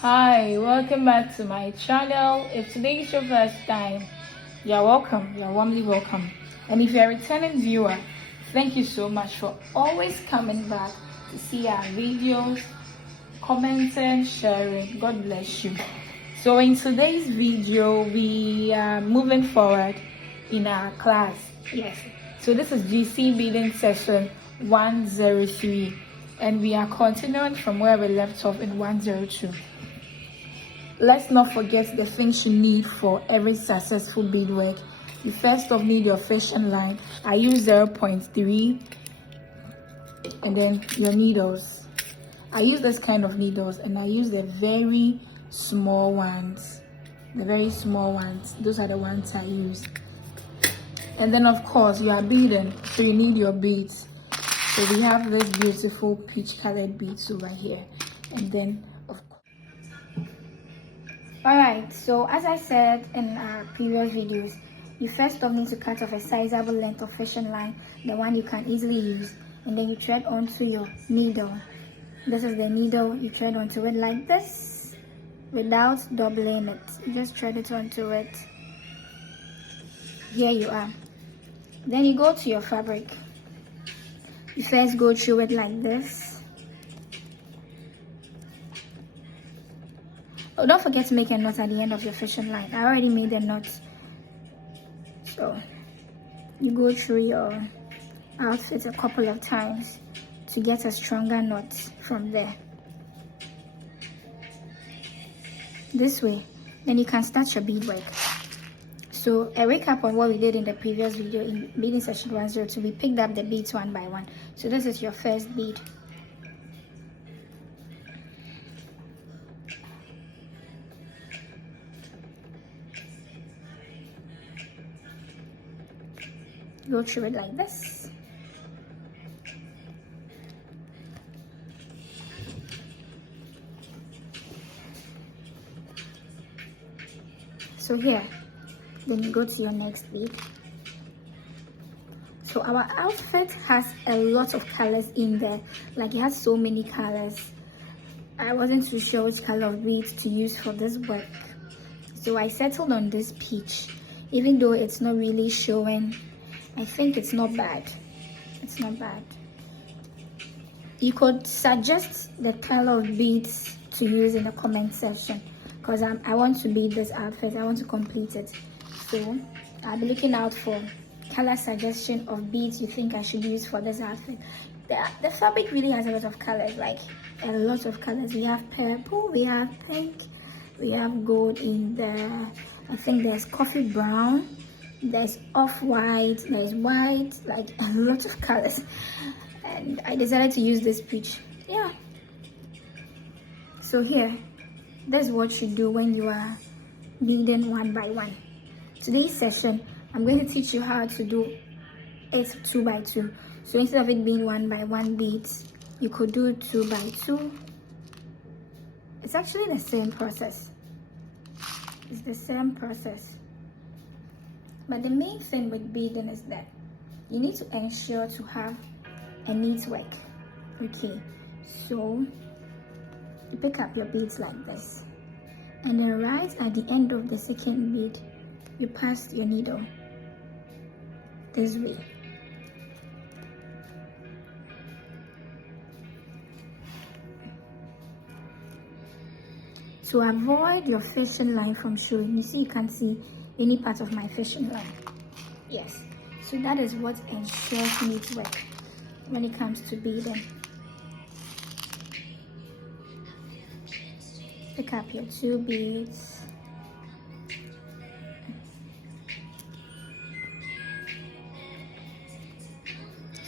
Hi, welcome back to my channel. If today is your first time, you're welcome. You're warmly welcome. And if you're a returning viewer, thank you so much for always coming back to see our videos, commenting, sharing. God bless you. So in today's video, we are moving forward in our class. Yes. So this is GC Beading session 103, and we are continuing from where we left off in 102. Let's not forget the things you need for every successful beadwork. You first off need your fishing line. I use 0.3, and then your needles. I use this kind of needles, and I use the very small ones. The very small ones. Those are the ones I use. And then of course you are beading, so you need your beads. So we have this beautiful peach colored beads over here, and then Alright, so as I said in our previous videos, you first off need to cut off a sizable length of fishing line, the one you can easily use, and then you thread onto your needle. This is the needle. You thread onto it like this without doubling it. You just thread it onto it. Here you are. Then you go to your fabric. You first go through it like this. Oh, don't forget to make a knot at the end of your fishing line. I already made a knot. So you go through your outfit a couple of times to get a stronger knot from there. This way, then you can start your beadwork. So a recap on what we did in the previous video in beading session 102, we picked up the beads one by one. So this is your first bead. Go through it like this. So here, then you go to your next bead. So our outfit has a lot of colors in there, like it has so many colors. I wasn't too sure which color of beads to use for this work, so I settled on this peach. Even though it's not really showing, I think it's not bad. It's not bad. You could suggest the color of beads to use in the comment section, because I want to bead this outfit. I want to complete it. So I'll be looking out for color suggestion of beads you think I should use for this outfit. The fabric really has a lot of colors, like a lot of colors. We have purple, we have pink, we have gold in there. I think there's coffee brown, there's off-white, there's white, like a lot of colors. And I decided to use this peach. Yeah. So here, that's what you do when you are beading one by one. Today's session, I'm going to teach you how to do it 2 by 2. So instead of it being 1 by 1 beads, you could do 2 by 2. It's actually the same process. It's the same process. But the main thing with beading is that you need to ensure to have a neat work. Okay, so you pick up your beads like this, and then right at the end of the second bead, you pass your needle this way. To avoid your fishing line from showing, you see, you can't see any part of my fishing line. Yes, so that is what ensures neat work when it comes to beading. Pick up your 2 beads.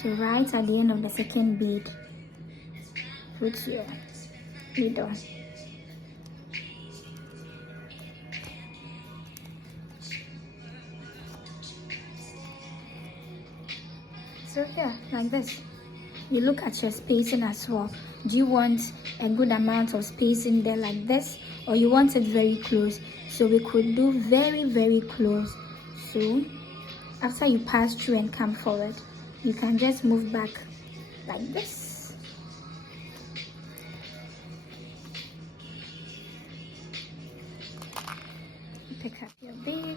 So right at the end of the second bead, put your needle. So yeah, like this. You look at your spacing as well. Do you want a good amount of spacing there like this, or you want it very close? So we could do very, very close. So after you pass through and come forward, you can just move back like this. pick up your bead.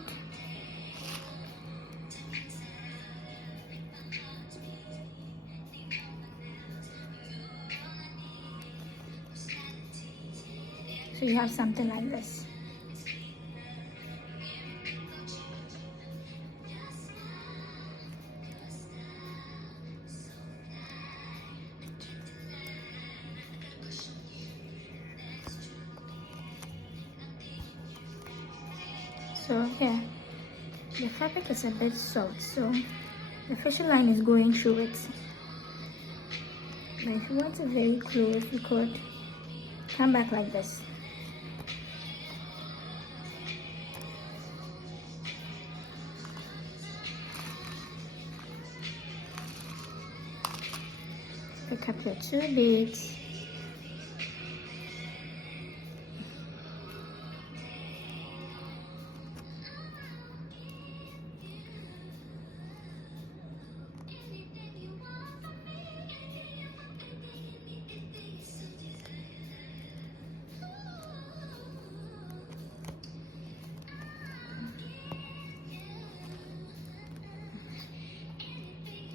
So you have something like this. So here, the fabric is a bit soft, so the fishing line is going through it. But if you want it very close, you could come back like this. Pick up your 2 beads.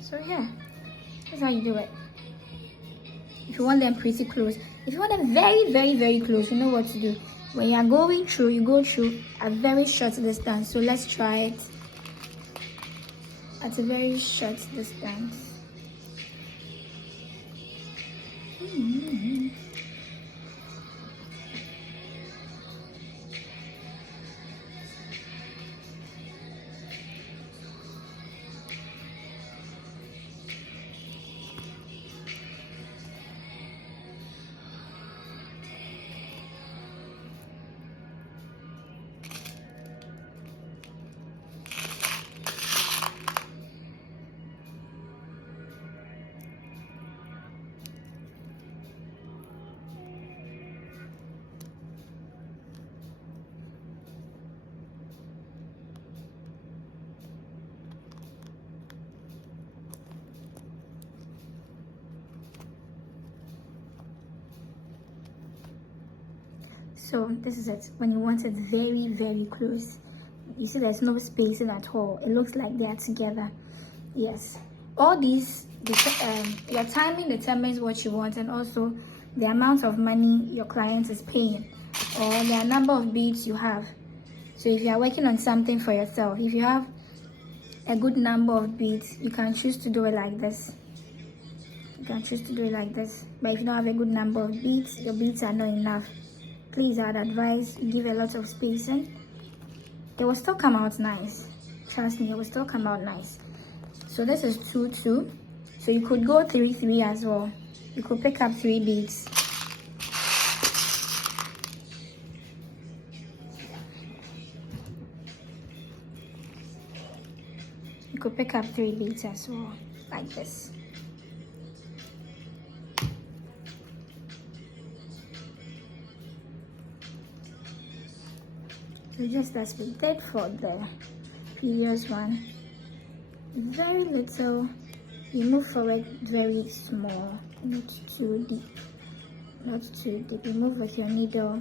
So yeah, that's how you do it. If you want them pretty close, if you want them very, very, very close, you know what to do. When you are going through, you go through a very short distance. So let's try it at a very short distance. So this is it. When you want it very, very close, you see there's no spacing at all. It looks like they are together. Yes. All these, your timing determines what you want, and also the amount of money your client is paying, or the number of beads you have. So if you are working on something for yourself, if you have a good number of beads, you can choose to do it like this. You can choose to do it like this. But if you don't have a good number of beads, your beads are not enough, please, I'd advise you give a lot of spacing. It will still come out nice. Trust me, it will still come out nice. So this is 2, 2. So you could go 3, 3 as well. You could pick up 3 beads. You could pick up 3 beads as well, like this. So just as we did for the previous one, very little, you move forward very small, not too deep, not too deep. You move with your needle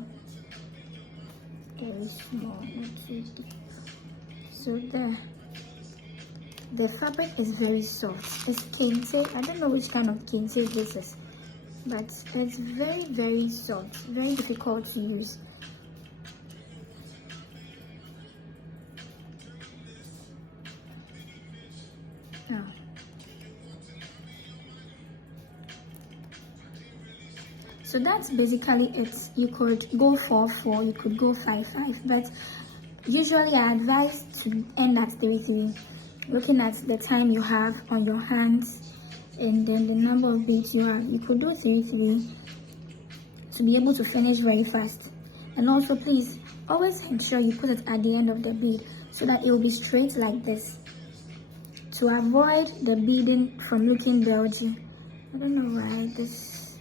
very small, not too deep. So the fabric is very soft. It's Kente. I don't know which kind of Kente this is, but it's very, very soft, very difficult to use. Oh. So that's basically it. You could go 4, 4, you could go 5, 5, but usually I advise to end at 3, 3, looking at the time you have on your hands and then the number of beads you have. You could do 3, 3 to be able to finish very fast. And also, please always ensure you put it at the end of the bead so that it will be straight like this, to avoid the beading from looking bulgy. I don't know why this.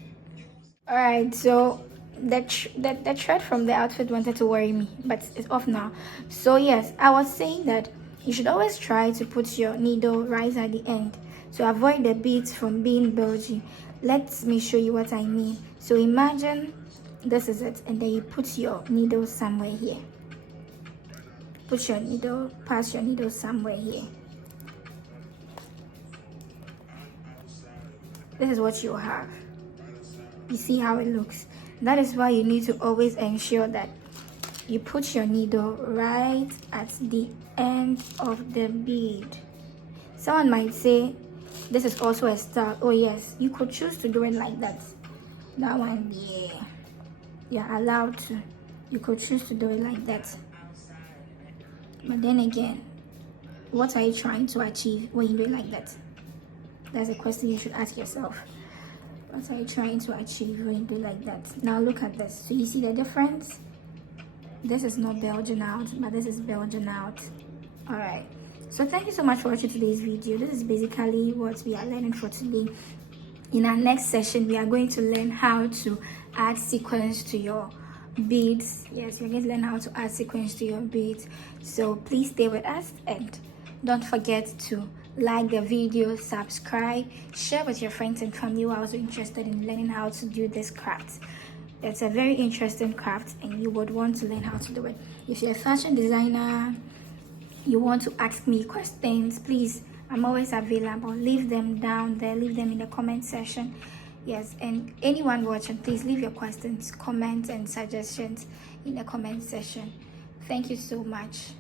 Alright, so the thread from the outfit wanted to worry me, but it's off now. So yes, I was saying that you should always try to put your needle right at the end to avoid the beads from being bulgy. Let me show you what I mean. So imagine this is it, and then you put your needle somewhere here. put your needle, pass your needle somewhere here. This is what you have. You see how it looks. That is why you need to always ensure that you put your needle right at the end of the bead. Someone might say this is also a style. Oh yes, you could choose to do it like that. That one, yeah, you're allowed to. You could choose to do it like that. But then again, what are you trying to achieve when you do it like that? That's a question you should ask yourself. What are you trying to achieve when you do it like that? Now look at this. So you see the difference? This is not Belgian out, but this is Belgian out. All right. So thank you so much for watching today's video. This is basically what we are learning for today. In our next session, we are going to learn how to add sequins to your beads. Yes, you're going to learn how to add sequins to your beads. So please stay with us and don't forget to like the video, subscribe, share with your friends and family who are also interested in learning how to do this craft. It's a very interesting craft and you would want to learn how to do it. If you're a fashion designer, you want to ask me questions, please, I'm always available. Leave them down there, leave them in the comment section. Yes, and anyone watching, please leave your questions, comments and suggestions in the comment section. Thank you so much.